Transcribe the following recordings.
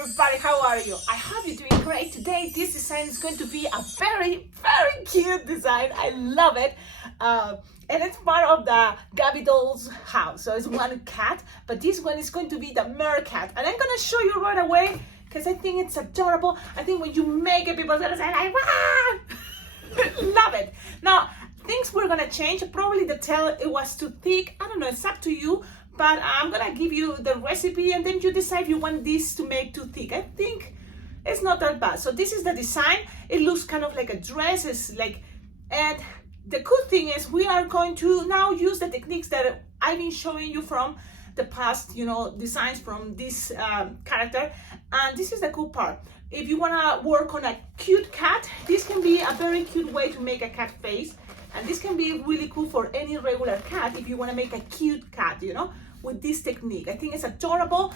everybody, how are you? I hope you're doing great. Today this design is going to be a very cute design. I love it. And it's part of the Gabby doll's house. So it's one cat, but this one is going to be the Mercat. And I'm gonna show you right away because I think it's adorable. I think when you make it, people are gonna say like, wow! Love it. Now, things were gonna change. Probably the tail, it was too thick. I don't know, it's up to you. But I'm gonna give you the recipe and then you decide if you want this to make too thick. I think it's not that bad. So this is the design. It looks kind of like a dress. It's like, and the cool thing is we are going to now use the techniques that I've been showing you from the past, you know, designs from this character. And this is the cool part. If you wanna work on a cute cat, this can be a very cute way to make a cat face. And this can be really cool for any regular cat if you want to make a cute cat, you know, with this technique. I think it's adorable.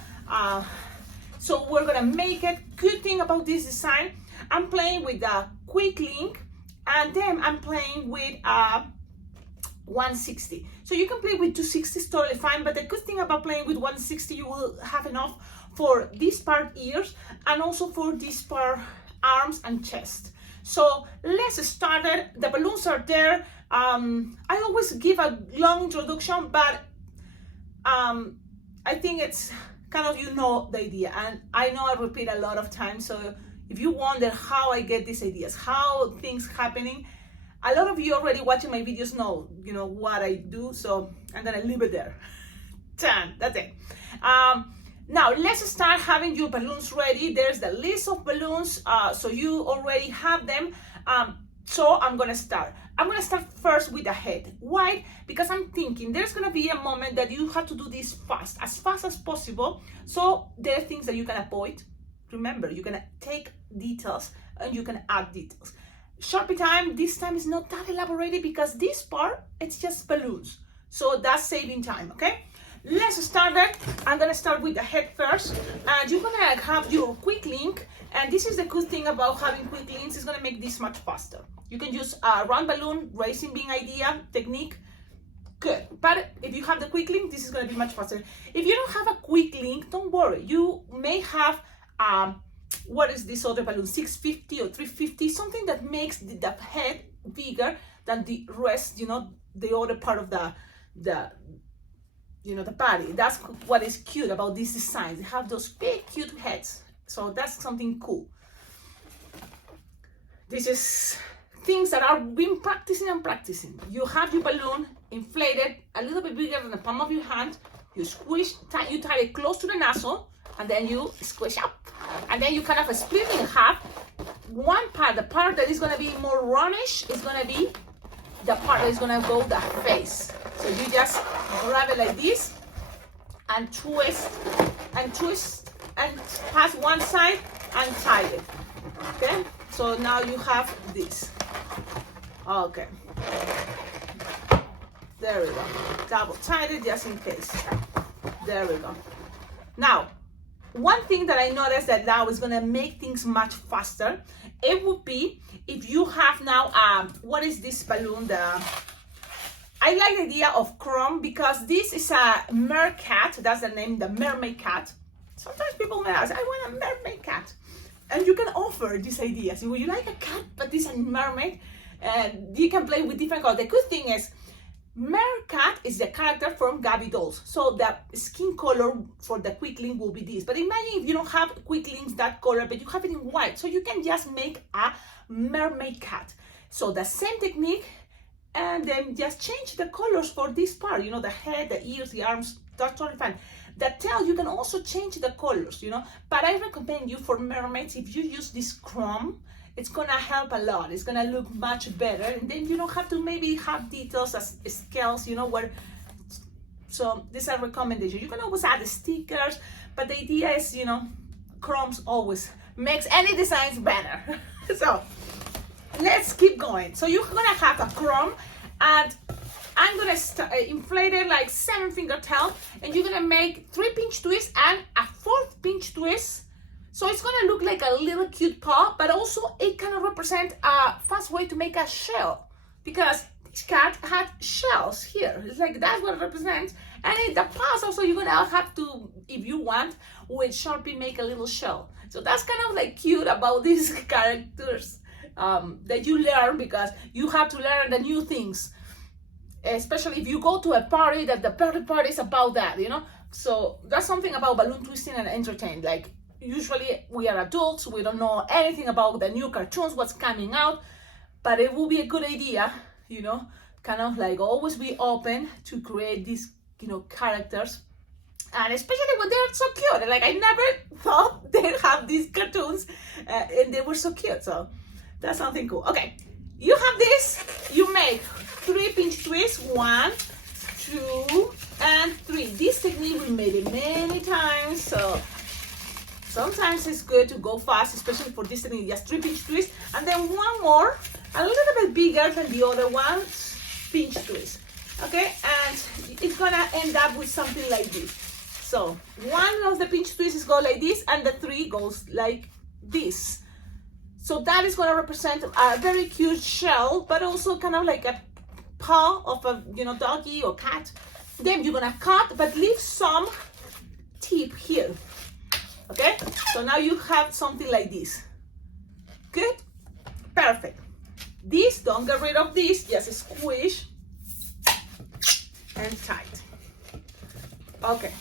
So we're going to make it. Good thing about this design, I'm playing with the quick link and then I'm playing with 160. So you can play with 260, it's totally fine. But the good thing about playing with 160, you will have enough for this part ears and also for this part arms and chest. So let's start it. The balloons are there. I always give a long introduction, but I think it's kind of, you know, the idea. And I know I repeat a lot of times. So if you wonder how I get these ideas, how things happening, a lot of you already watching my videos know, you know, what I do. So I'm gonna leave it there. Done, that's it. Now let's start having your balloons ready. There's the list of balloons, so you already have them. So I'm gonna start. I'm gonna start first with the head. Why? Because I'm thinking there's gonna be a moment that you have to do this fast as possible. So there are things that you can avoid. Remember, you're gonna take details and you can add details. Sharpie time, this time is not that elaborated because this part, it's just balloons. So that's saving time, okay? Let's start it. I'm gonna start with the head first, and you're gonna have your quick link. And this is the good thing about having quick links, it's gonna make this much faster. You can use a round balloon, racing bean idea, technique, good. But if you have the quick link, this is gonna be much faster. If you don't have a quick link, don't worry. You may have, what is this other balloon, 650 or 350, something that makes the head bigger than the rest, you know, the other part of the you know, the body. That's what is cute about these designs. They have those big cute heads. So that's something cool. This is things that I've been practicing and practicing. You have your balloon inflated a little bit bigger than the palm of your hand. You squish, you tie it close to the nozzle, and then you squish up. And then you kind of split it in half. One part, the part that is gonna be more roundish, is gonna be the part that is gonna go the face. So you just grab it like this and twist and pass one side and tie it. Okay, so now you have this. Okay, there we go. Double tie it just in case. There we go. Now, one thing that I noticed that now is gonna make things much faster, it would be if you have now what is this balloon? I like the idea of chrome because this is a Mercat. That's the name, the Mermaid cat. Sometimes people may ask, I want a mermaid cat. And you can offer these ideas. Would you like a cat, but this is a mermaid? And you can play with different colors. The good thing is, Mercat is the character from Gabby dolls. So the skin color for the quick link will be this. But imagine if you don't have quick links that color, but you have it in white. So you can just make a mermaid cat. So the same technique, and then just change the colors for this part, you know, the head, the ears, the arms, that's totally fine. The tail, you can also change the colors, you know, but I recommend you for mermaids, if you use this chrome, it's gonna help a lot. It's gonna look much better, and then you don't have to maybe have details as scales, you know, where, so this is a recommendation. You can always add stickers, but the idea is, you know, chrome's always makes any designs better. So let's keep going. So you're gonna have a chrome, and I'm gonna inflate it like 7-finger tail, and you're gonna make 3 pinch twists and a 4th pinch twist. So it's gonna look like a little cute paw, but also it kind of represents a fast way to make a shell, because each cat had shells here. It's like that's what it represents. And in the past also you're gonna have to, if you want, with Sharpie make a little shell. So that's kind of like cute about these characters that you learn, because you have to learn the new things. Especially if you go to a party, that the party is about that, you know? So that's something about balloon twisting and entertain. Like usually we are adults, we don't know anything about the new cartoons, what's coming out, but it will be a good idea, you know, kind of like always be open to create these, you know, characters. And especially when they're so cute. Like I never thought they'd have these cartoons and they were so cute. So that's something cool. Okay, you have this, you make 3 pinch twists, 1, 2, and 3. This technique we made it many times, so sometimes it's good to go fast, especially for this technique. Just 3 pinch twists, and then one more, a little bit bigger than the other one, pinch twist. Okay, and it's gonna end up with something like this. So one of the pinch twists go like this, and the 3 goes like this. So that is gonna represent a very cute shell, but also kind of like a paw of a, you know, doggy or cat. Then you're gonna cut, but leave some tip here. Okay, so now you have something like this. Good, perfect. This, don't get rid of this, just squish and tight. Okay,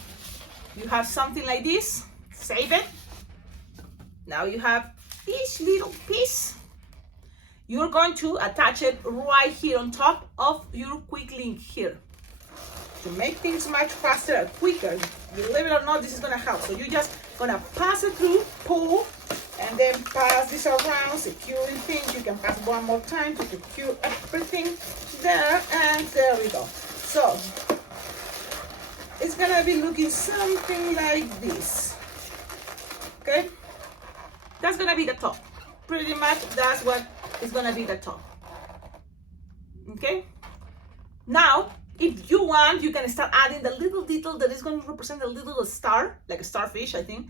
you have something like this, save it. Now you have this little piece. You're going to attach it right here on top of your quick link here. To make things much faster and quicker, believe it or not, this is gonna help. So you're just gonna pass it through, pull, and then pass this around, securing things. You can pass one more time to secure everything there, and there we go. So it's gonna be looking something like this. Okay, that's gonna be the top. Pretty much that's what is gonna be the top. Okay, now if you want, you can start adding the little detail that is going to represent a little star, like a starfish, I think.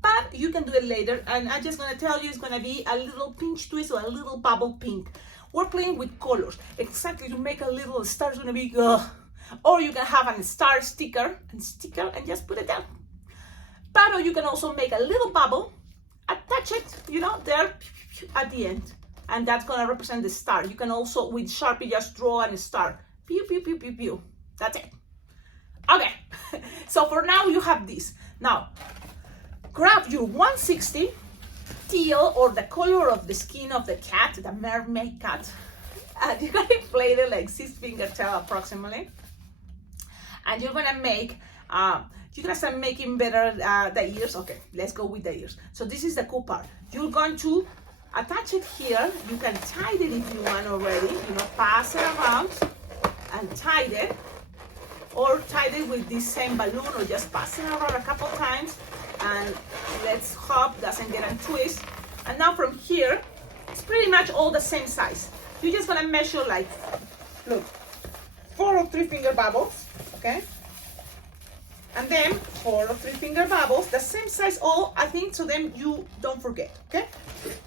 But you can do it later, and I'm just going to tell you it's going to be a little pinch twist or a little bubble pink. We're playing with colors. Exactly, to make a little star is going to be, or you can have a star sticker and just put it down. But or you can also make a little bubble, attach it, you know, there at the end. And that's going to represent the star. You can also, with Sharpie, just draw a star. Pew, pew, pew, pew, pew. That's it. Okay, so for now you have this. Now, grab your 160 teal, or the color of the skin of the cat, the mermaid cat. And you're gonna inflate it like 6-finger tail approximately. And you're gonna make, you're gonna start making better the ears. Okay, let's go with the ears. So this is the cool part. You're going to attach it here. You can tie it if you want already, you know, pass it around and tie it, or tie it with this same balloon, or just pass it around a couple times, and let's hope doesn't get a twist. And now from here, it's pretty much all the same size. You're just gonna measure like, look, 4 or 3-finger bubbles, okay? And then 4 or 3-finger bubbles, the same size all, I think, so then you don't forget, okay?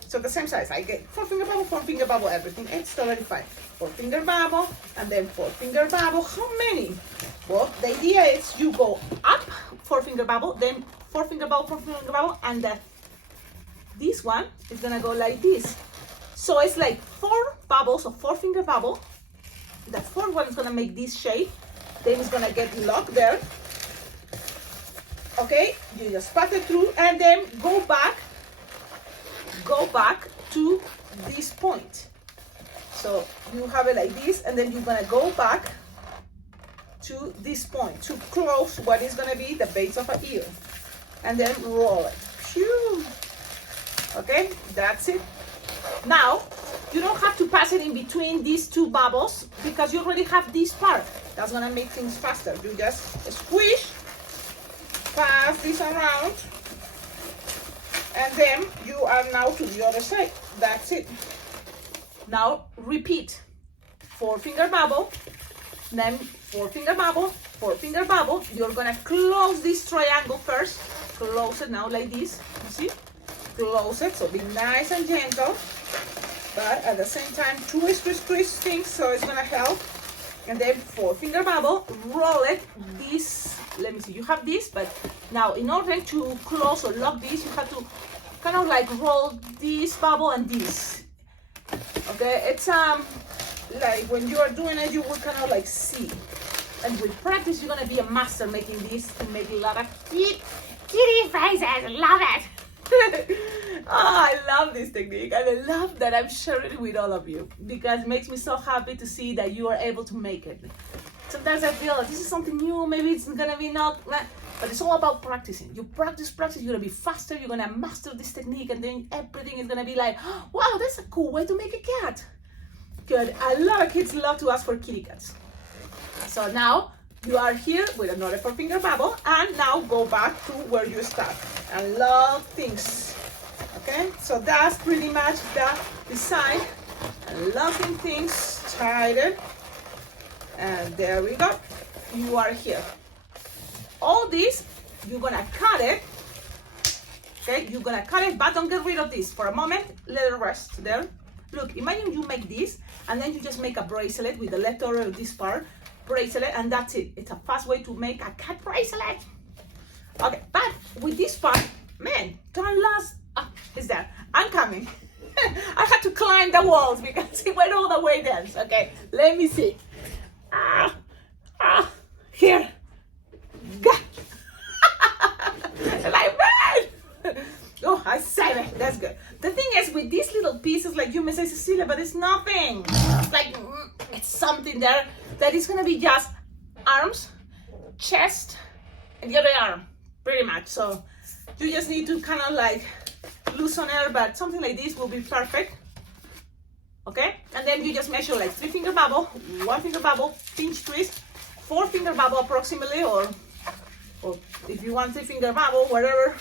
So the same size, I get 4-finger bubble, 4-finger bubble, everything, it's totally fine. 4-finger bubble, and then 4-finger bubble. How many? Well, the idea is you go up, 4-finger bubble, then 4-finger bubble, 4-finger bubble, and this one is gonna go like this. So it's like 4 bubbles of 4-finger bubble. The 4th one is gonna make this shape, then it's gonna get locked there. Okay, you just pass it through, and then go back to this point. So you have it like this, and then you're gonna go back to this point to close what is gonna be the base of an ear, and then roll it. Phew. Okay, that's it. Now you don't have to pass it in between these 2 bubbles, because you already have this part. That's gonna make things faster. You just squish, pass this around, and then you are now to the other side. That's it. Now repeat. 4-finger bubble, then 4-finger bubble, 4-finger bubble. You're gonna close this triangle first. Close it now like this. You see? Close it, so be nice and gentle. but at the same time twist things, so it's gonna help. And then 4-finger bubble, roll it. This, let me see, you have this, but now in order to close or lock this, you have to kind of like roll this bubble and this. Okay, it's like when you are doing it, you will kind of like see. And with practice, you're gonna be a master making this to make a lot of kitty faces. Love it. Oh, I love this technique, and I love that I'm sharing it with all of you because it makes me so happy to see that you are able to make it. Sometimes I feel like this is something new, maybe it's gonna be not, but it's all about practicing. You practice, you're gonna be faster, you're gonna master this technique, and then everything is gonna be like, oh, wow, that's a cool way to make a cat. Good. A lot of kids love to ask for kitty cats. So now you are here with another 4-finger bubble, and now go back to where you start and lock things. Okay, so that's pretty much the design. And locking things tighter, and there we go. You are here. All this, you're gonna cut it. Okay, you're gonna cut it, but don't get rid of this for a moment. Let it rest there. Look, imagine you make this, and then you just make a bracelet with the leftover of this part. Bracelet, and that's it. It's a fast way to make a cat bracelet. Okay, but with this part, man, don't last. It's there. I'm coming. I had to climb the walls because it went all the way there. Okay, let me see. Here. Like, man. Oh, I said it. That's good. The thing is, with these little pieces, like you may say, Cecilia, but it's nothing. It's like, it's something there that is gonna be just arms, chest, and the other arm, pretty much. So you just need to kind of like loosen air, but something like this will be perfect. Okay, and then you just measure like 3-finger bubble, 1-finger bubble, pinch twist, 4-finger bubble approximately, or if you want 3-finger bubble, whatever.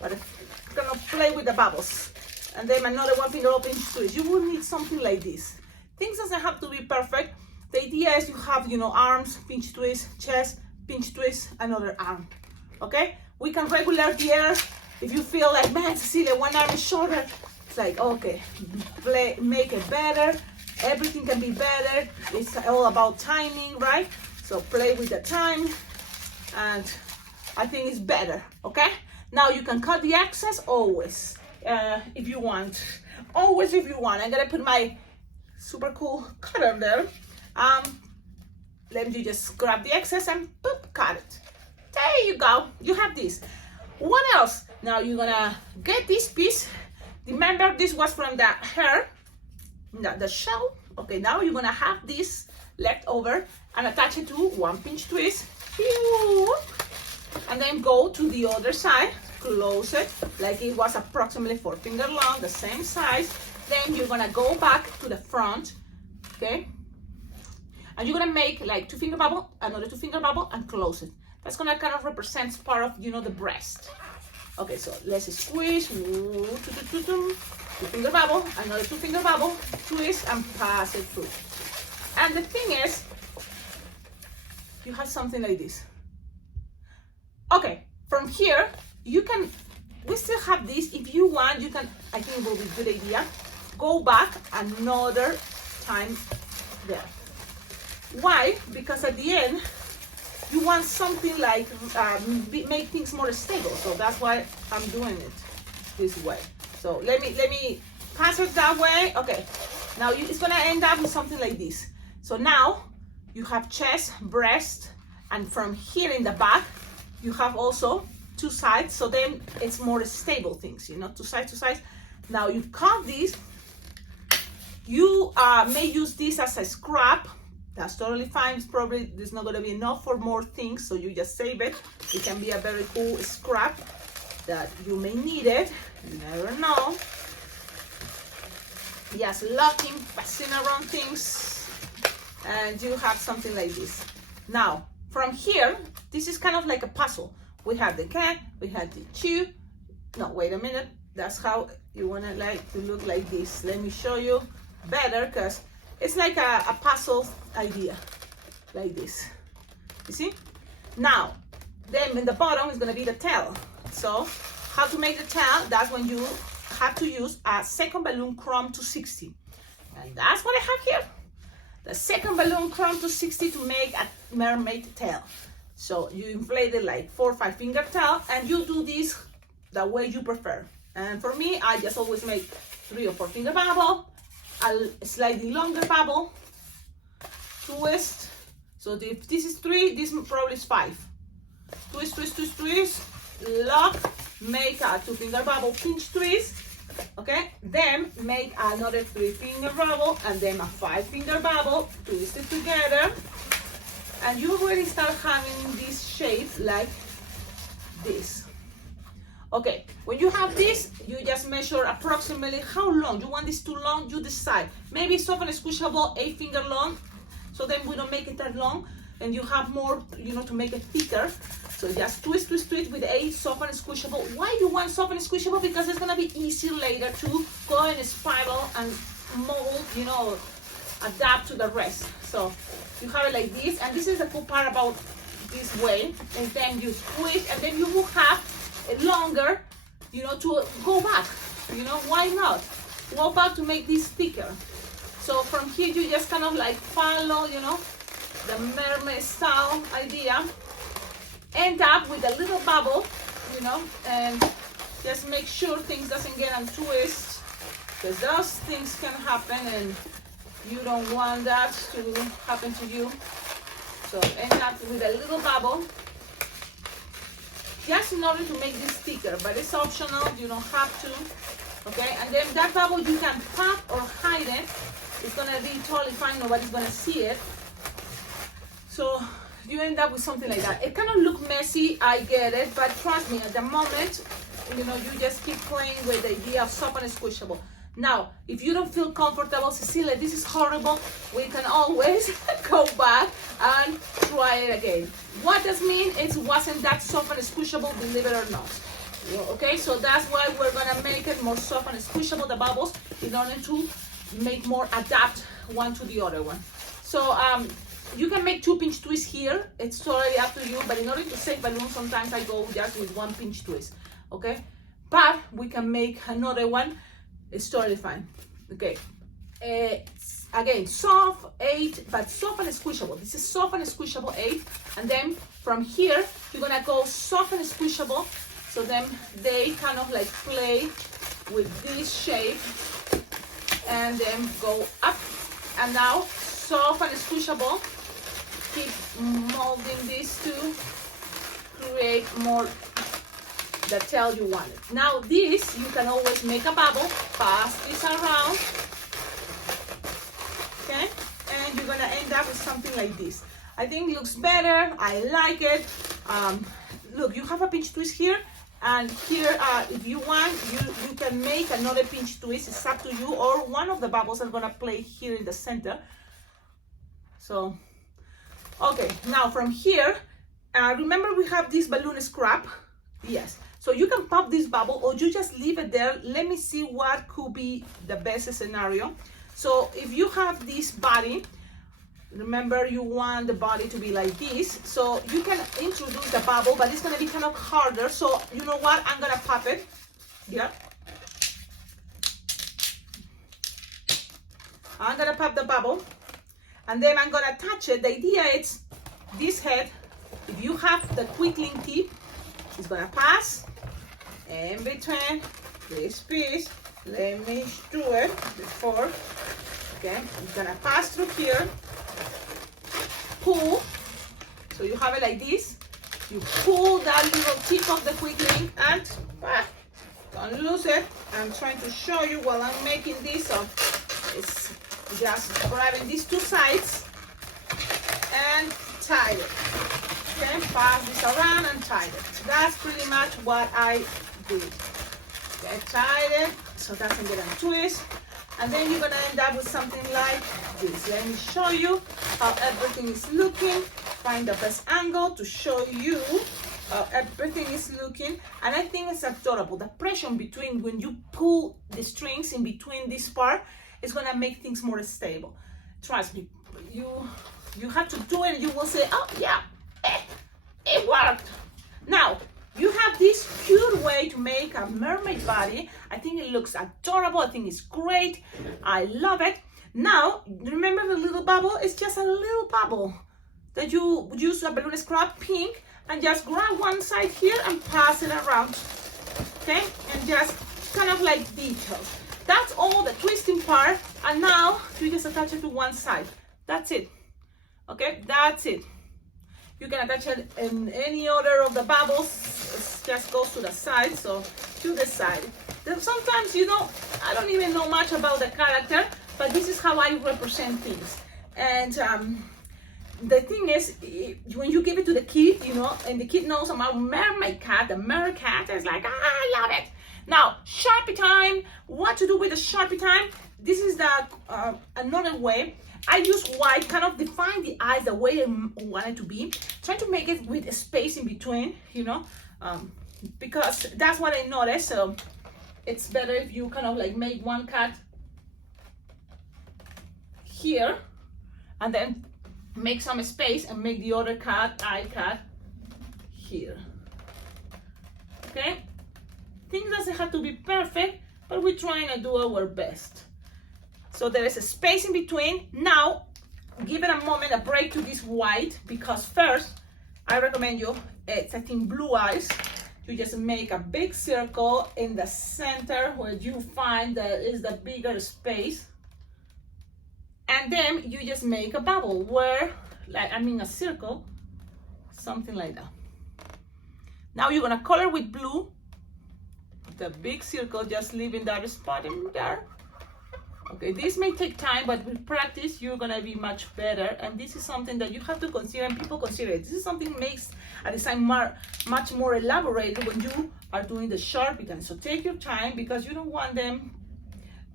But you're gonna play with the bubbles, and then another 1-finger pinch twist. You will need something like this. Things doesn't have to be perfect. The idea is you have, you know, arms, pinch twist, chest, pinch twist, another arm. Okay? We can regulate the air. If you feel like, man, Cecilia, one arm is shorter, it's like, okay, make it better. Everything can be better. It's all about timing, right? So play with the time, and I think it's better, okay? Now you can cut the excess always, if you want. Always if you want. I'm gonna put my super cool cutter there. Let me just grab the excess and boop, cut it. There you go. You have this. What else? Now you're gonna get this piece. Remember, this was from the hair, the shell. Okay, now you're gonna have this left over and attach it to 1 pinch twist. And then go to the other side, close it like it was approximately 4-finger long, the same size. Then you're gonna go back to the front, okay? And you're gonna make like 2-finger bubble, another 2-finger bubble, and close it. That's gonna kind of represent part of, you know, the breast. Okay, so let's squeeze, 2-finger bubble, another 2-finger bubble, twist, and pass it through. And the thing is, you have something like this. Okay, from here, you can, we still have this. If you want, you can, I think it will be a good idea, go back another time there. Why? Because at the end, you want something like, make things more stable. So that's why I'm doing it this way. So let me pass it that way. Okay, now it's gonna end up with something like this. So now you have chest, breast, and from here in the back, you have also 2 sides, so then it's more stable things, you know, 2 sides, 2 sides. Now you cut this. You may use this as a scrap. That's totally fine. It's probably, there's not gonna be enough for more things, so you just save it. It can be a very cool scrap that you may need it. You never know. Just locking, passing around things, and you have something like this. Now, from here, this is kind of like a puzzle. We have the cat, we have the chew. No, wait a minute. That's how you want to like to look like this. Let me show you better, because it's like a puzzle idea, like this. You see? Now, then in the bottom is going to be the tail. So, how to make the tail? That's when you had to use a second balloon chrome to 60. And that's what I have here. The second balloon chrome to 60 to make a mermaid tail. So you inflate it like 4 or 5 finger tail, and you do this the way you prefer. And for me, I just always make 3 or 4 finger bubble, a slightly longer bubble, twist. So if this is 3, this probably is 5. Twist, twist, twist, twist, lock, make a 2 finger bubble, pinch twist, okay? Then make another 3 finger bubble and then a 5 finger bubble, twist it together, and you already start having this shape like this. Okay, when you have this, you just measure approximately how long. You want this too long, you decide. Maybe soft and squishable, 8 finger long, so then we don't make it that long, and you have more, to make it thicker. So just twist, twist, twist with 8 soft and squishable. Why you want soft and squishable? Because it's gonna be easier later to go in a spiral and mold, adapt to the rest. So you have it like this, and this is the cool part about this way, and then you squish, and then you will have it longer, to go back. Why not? Go back to make this thicker. So from here you just kind of like follow, the mermaid style idea. End up with a little bubble, and just make sure things doesn't get untwist, because those things can happen and you don't want that to happen to you. So end up with a little bubble, just in order to make this thicker, but it's optional, you don't have to, okay? And then that bubble you can pop or hide it. It's gonna be totally fine, nobody's gonna see it. So you end up with something like that. It kind of look messy, I get it, but trust me, at the moment, you just keep playing with the idea of soft and squishable. Now, if you don't feel comfortable, Cecilia, this is horrible, we can always go back and try it again. What does mean it wasn't that soft and squishable, believe it or not. Okay, so that's why we're gonna make it more soft and squishable, the bubbles, in order to make more adapt one to the other one. So you can make 2 pinch twists here, it's totally up to you, but in order to save balloons, sometimes I go just with 1 pinch twist, okay? But we can make another one, it's totally fine, okay? Again, soft 8, but soft and squishable. This is soft and squishable 8, and then from here, you're gonna go soft and squishable, so then they kind of like play with this shape, and then go up, and now soft and squishable. Keep molding this to create more the tail you wanted. Now this, you can always make a bubble, pass this around, okay? And you're gonna end up with something like this. I think it looks better, I like it. Look, you have a pinch twist here, and here, if you want, you can make another pinch twist, it's up to you, or one of the bubbles are gonna play here in the center. So, okay, now from here, remember we have this balloon scrap? Yes, so you can pop this bubble or you just leave it there. Let me see what could be the best scenario. So if you have this body, remember you want the body to be like this, so you can introduce the bubble, but it's gonna be kind of harder. So you know what, I'm gonna pop it, yeah. I'm gonna pop the bubble, and then I'm gonna attach it. The idea is this head, if you have the quick link tip, it's gonna pass in between this piece. Let me do it before, okay? It's gonna pass through here, pull, so you have it like this. You pull that little tip of the quick link and don't lose it. I'm trying to show you while I'm making this, so it's just grabbing these two sides and tie it. Okay, pass this around and tie it. That's pretty much what I did. Okay, tie it so that can get a twist, and then you're gonna end up with something like this. Let me show you how everything is looking. Find the best angle to show you how everything is looking, and I think it's adorable. The pressure between when you pull the strings in between this part is gonna make things more stable. Trust me, you have to do it and you will say, oh yeah, it worked. Now you have have this cute way to make a mermaid body. I think it looks adorable. I think it's great. I love it. Now, remember the little bubble? It's just a little bubble that you use a balloon scrap pink and just grab one side here and pass it around. Okay, and just kind of like details. That's all the twisting part, and now you just attach it to one side. That's it. Okay, that's it. You can attach it in any order of the bubbles. It just goes to the side, so to the side. Then sometimes, you know, I don't even know much about the character, but this is how I represent things. And the thing is, when you give it to the kid, you know, and the kid knows about Mermaid cat, the Mercat is like, I love it. Now, Sharpie time. What to do with the Sharpie time? This is the another way. I use white, kind of define the eyes the way I want it to be. Try to make it with a space in between, you know, because that's what I noticed. So it's better if you kind of like make one cat here and then make some space and make the other eye cat here. Okay, things doesn't have to be perfect, but we're trying to do our best. So there is a space in between. Now give it a moment, a break to this white, because first I recommend you, it's I think blue eyes. You just make a big circle in the center where you find that is the bigger space, and then you just make a bubble where, like, I mean a circle, something like that. Now you're gonna color with blue the big circle, just leaving that spot in there. Okay, this may take time, but with practice you're gonna be much better. And this is something that you have to consider, and people consider it. This is something that makes a design much more elaborated when you are doing the Sharpie time. So take your time, because you don't want them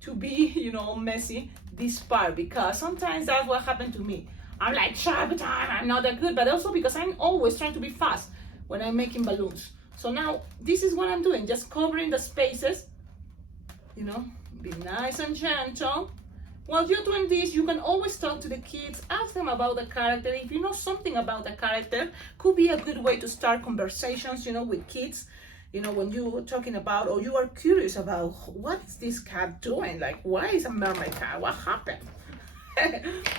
to be, you know, messy, this part, because sometimes that's what happened to me. I'm like, Sharpie time, I'm not that good, but also because I'm always trying to be fast when I'm making balloons. So now this is what I'm doing, just covering the spaces, you know. Be nice and gentle. While you're doing this, you can always talk to the kids, ask them about the character. If you know something about the character, could be a good way to start conversations, you know, with kids. You know, when you're talking about, or you are curious about, what is this cat doing? Like, why is a mermaid cat? What happened?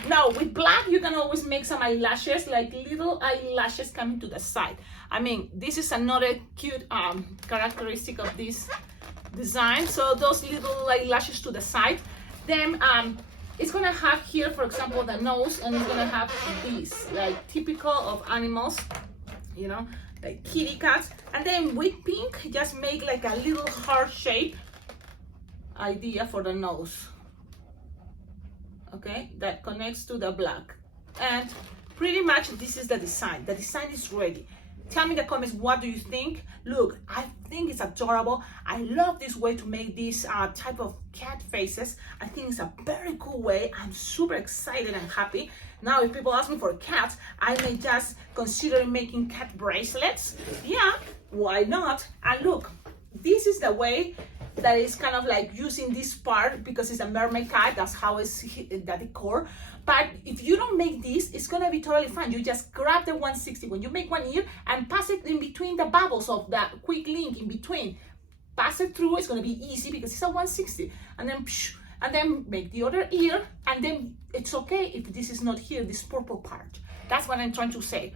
Now, with black, you can always make some eyelashes, like little eyelashes coming to the side. I mean, this is another cute characteristic of this design. So those little eyelashes to the side. Then it's gonna have here, for example, the nose, and it's gonna have these, like typical of animals, you know, like kitty cats. And then with pink, just make like a little heart shape idea for the nose. Okay, that connects to the black. And pretty much this is the design. The design is ready. Tell me in the comments, what do you think? Look, I think it's adorable. I love this way to make these type of cat faces. I think it's a very cool way. I'm super excited and happy. Now, if people ask me for cats, I may just consider making cat bracelets. Yeah, why not? And look, this is the way that is kind of like using this part, because it's a mermaid cat. That's how it's the decor. But if you don't make this, it's gonna be totally fine. You just grab the 160 when you make one ear and pass it in between the bubbles of that quick link in between. Pass it through. It's gonna be easy because it's a 160. And then make the other ear, and then it's okay if this is not here, this purple part. That's what I'm trying to say.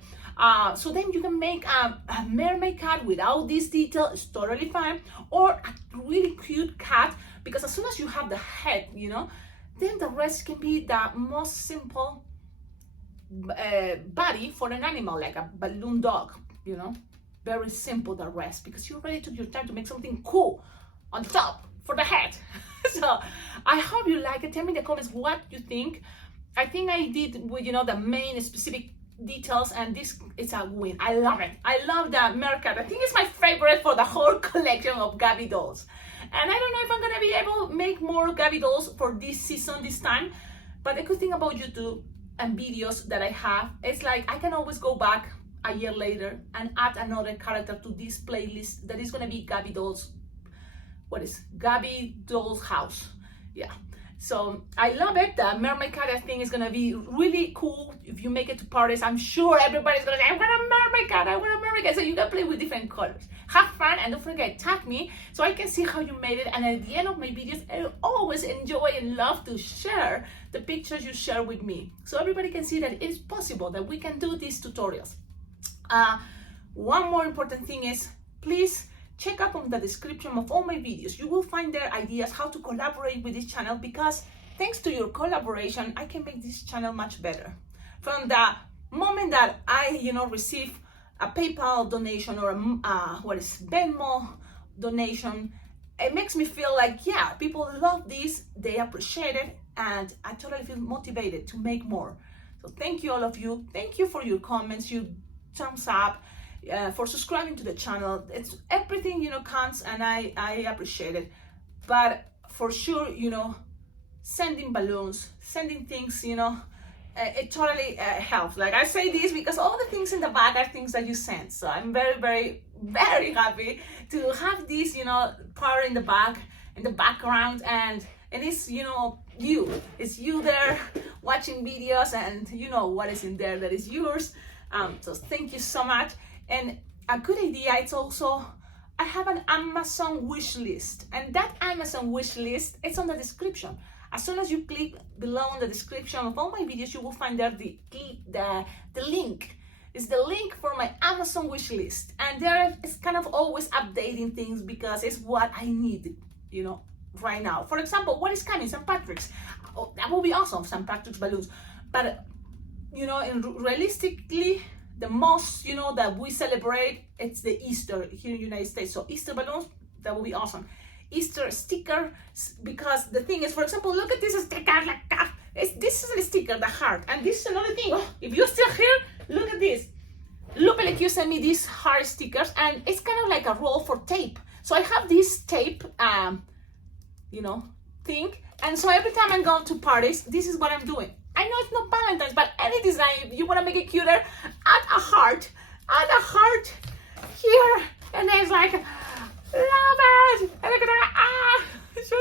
So then you can make a mermaid cat without this detail. It's totally fine. Or a really cute cat, because as soon as you have the head, you know, then the rest can be the most simple body for an animal, like a balloon dog, you know. Very simple, the rest, because you already took your time to make something cool on top for the head. So I hope you like it. Tell me in the comments what you think. I think I did with, you know, the main specific details, and this is a win. I love it. I love the Mercat. I think it's my favorite for the whole collection of Gabby dolls. And I don't know if I'm gonna be able to make more Gabby dolls for this season, this time. But the good thing about YouTube and videos that I have, it's like I can always go back a year later and add another character to this playlist that is gonna be Gabby dolls. What is Gabby dolls house? Yeah. So I love it. The mermaid cat, I think, is gonna be really cool if you make it to parties. I'm sure everybody's gonna say, I want a mermaid cat, I want a mermaid cat. So you can play with different colors. Have fun, and don't forget, tag me so I can see how you made it. And at the end of my videos, I always enjoy and love to share the pictures you share with me, so everybody can see that it is possible that we can do these tutorials. One more important thing is, please check up on the description of all my videos. You will find there ideas how to collaborate with this channel, because thanks to your collaboration, I can make this channel much better. From the moment that I, receive a PayPal donation or a Venmo donation, it makes me feel like, yeah, people love this, they appreciate it, and I totally feel motivated to make more. So thank you, all of you. Thank you for your comments, your thumbs up, for subscribing to the channel. It's everything, counts, and I appreciate it. But for sure, sending balloons, sending things, it totally helps. Like, I say this because all the things in the bag are things that you send. So I'm very, very, very happy to have this, part in the bag, in the background, and it's, it's you there watching videos, and what is in there that is yours. So thank you so much. And a good idea, it's also, I have an Amazon wish list, and that Amazon wish list, it's on the description. As soon as you click below in the description of all my videos, you will find there the link. It's the link for my Amazon wish list, and there it's kind of always updating things because it's what I need, right now. For example, what is coming? St. Patrick's. Oh, that will be awesome, St. Patrick's balloons. But realistically, the most that we celebrate, it's the Easter here in the United States. So Easter balloons, that will be awesome. Easter sticker, because the thing is, for example, look at this sticker, this is a sticker, the heart, and this is another thing. Oh, if you're still here, look at this. Lupe sent me these heart stickers, and it's kind of like a roll for tape. So I have this tape, thing, and so every time I go to parties, this is what I'm doing. I know it's not Valentine's, but any design, if you want to make it cuter, add a heart here, and then it's like, love it, and look at that, so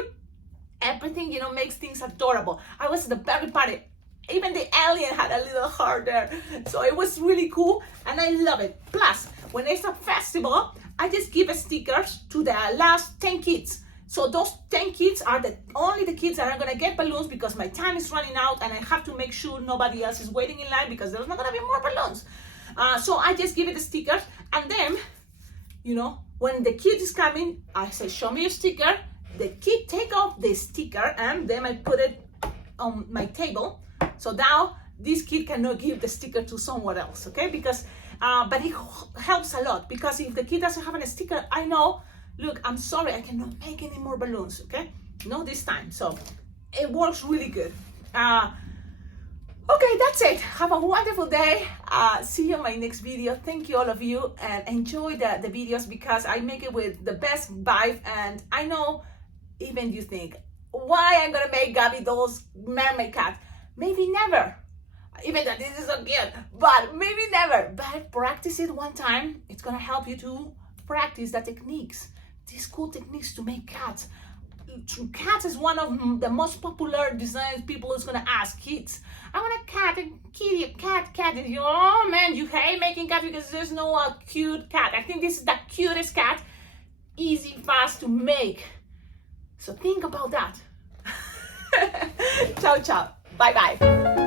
everything, makes things adorable. I was at the birthday party, even the alien had a little heart there, so it was really cool, and I love it. Plus, when it's a festival, I just give stickers to the last 10 kids. So those 10 kids are only the kids that are gonna get balloons, because my time is running out and I have to make sure nobody else is waiting in line, because there's not gonna be more balloons. So I just give it the stickers, and then, when the kid is coming, I say, show me your sticker. The kid take off the sticker, and then I put it on my table. So now this kid cannot give the sticker to someone else, okay? Because, but it helps a lot, because if the kid doesn't have a sticker, I know, look, I'm sorry, I cannot make any more balloons, okay? Not this time. So it works really good. Okay, that's it. Have a wonderful day. See you in my next video. Thank you, all of you, and enjoy the videos, because I make it with the best vibe. And I know even you think, why I'm gonna make Gabby dolls mermaid cat? Maybe never. Even that this is so cute, but maybe never. But practice it one time. It's gonna help you to practice the techniques. These cool techniques to make cats. Cats is one of the most popular designs people is gonna ask kids. I want a cat, a kitty, a cat. And you, oh man, you hate making cats because there's no cute cat. I think this is the cutest cat. Easy, fast to make. So think about that. Ciao, ciao. Bye, bye.